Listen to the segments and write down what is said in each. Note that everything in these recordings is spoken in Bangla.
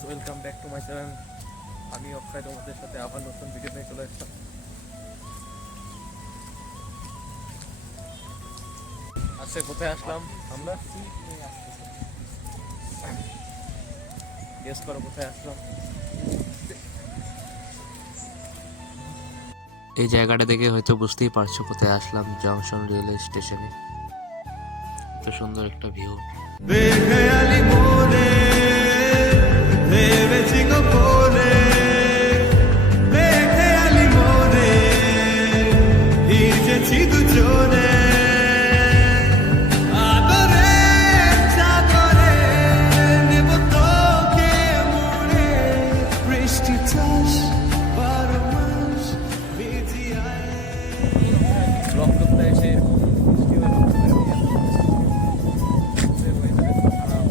Guys, welcome back to my channel. আমি অক্ষয় তোমাদের সাথে আবার নতুন ভিডিও নিয়ে চলে আসলাম। আজকে কোথায় আসলাম আমরা? গেস করো কোথায় আসলাম? এই জায়গাটা দেখে হয়তো বুঝতেই পারছো কোথায় আসলাম। জংশন রেলওয়ে স্টেশনে। এত সুন্দর একটা ভিউ। ব্লগ করতে এসে এরকম বৃষ্টি হলো, খারাপ।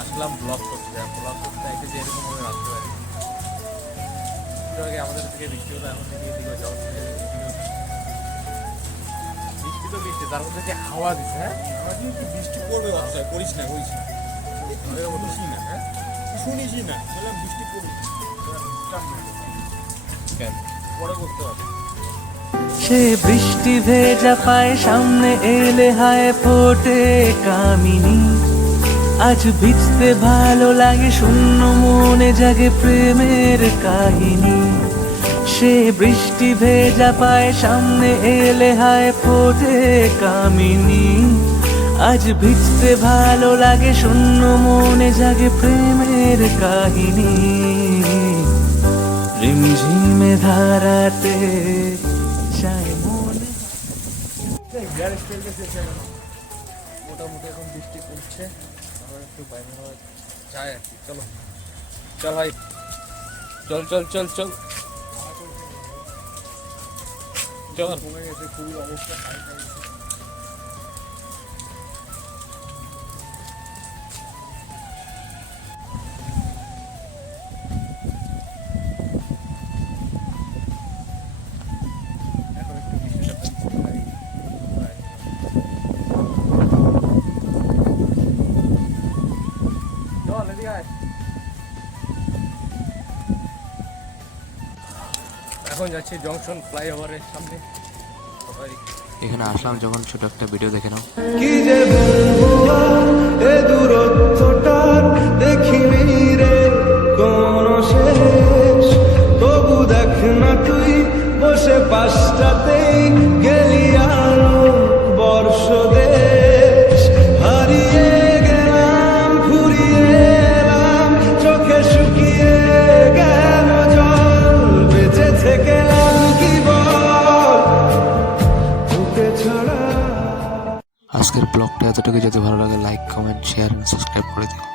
আসলাম ব্লগ করতে, ব্লগ করতে এসে যে এরকম ভাবে রাখতে পারি। একটু আগে আমাদের থেকে বৃষ্টি হলো, এখন থেকে এদিকে জল বৃষ্টি তো বৃষ্টি, তার মধ্যে যে হাওয়া দিচ্ছে। হ্যাঁ, বৃষ্টি পড়বে অবশ্যই, করিস না করিস না হ্যাঁ শুনিসই না, বললাম বৃষ্টি পড়বে কেন পরে করতে হবে। সে বৃষ্টি ভেজা পায় সামনে এলে হায় ফোটে কামিনী। আজ ভিজতে ভালো লাগে, শূন্য মনে জাগে প্রেমের কাহিনী। সে বৃষ্টি ভেজা পায় সামনে এলে হায় ফোটে কামিনী। আজ ভিজতে ভালো লাগে, শূন্য মনে জাগে প্রেমের কাহিনী। রিমঝিমে ধারাতে যায় মনে। মোটামুটি এখন বৃষ্টি পড়ছে, আমার একটু বাইরে হওয়া যায় আর কি। চলো চল ভাই, চল চল চল চল চল। কমে গেছে, খুবই অবস্থা খারাপ হয়ে গেছে। এখন একটু বৃষ্টিটা কমছে ভাই। চল এদিকে আয়। এখন যাচ্ছি জংশন ফ্লাইওভারের সামনে। সবাই এখানে আসলাম যখন ছোট একটা ভিডিও দেখে নাও। কি যে বলবো এ দূরত্বটার দেখিনি রে কোন শেষ। তবু দেখ না তুই বসে পাশটাতেই গেলি আলো বর্ষ দেশ। হারিয়ে গেলাম ফুরিয়ে এলাম, চোখে শুকিয়ে গেল জল। বেঁচে থেকে লাভ কি বল, তোকে ছাড়া। আজকের ব্লগটা এতটুকু, যদি ভালো লাগে লাইক কমেন্ট শেয়ার সাবস্ক্রাইব করে দিও।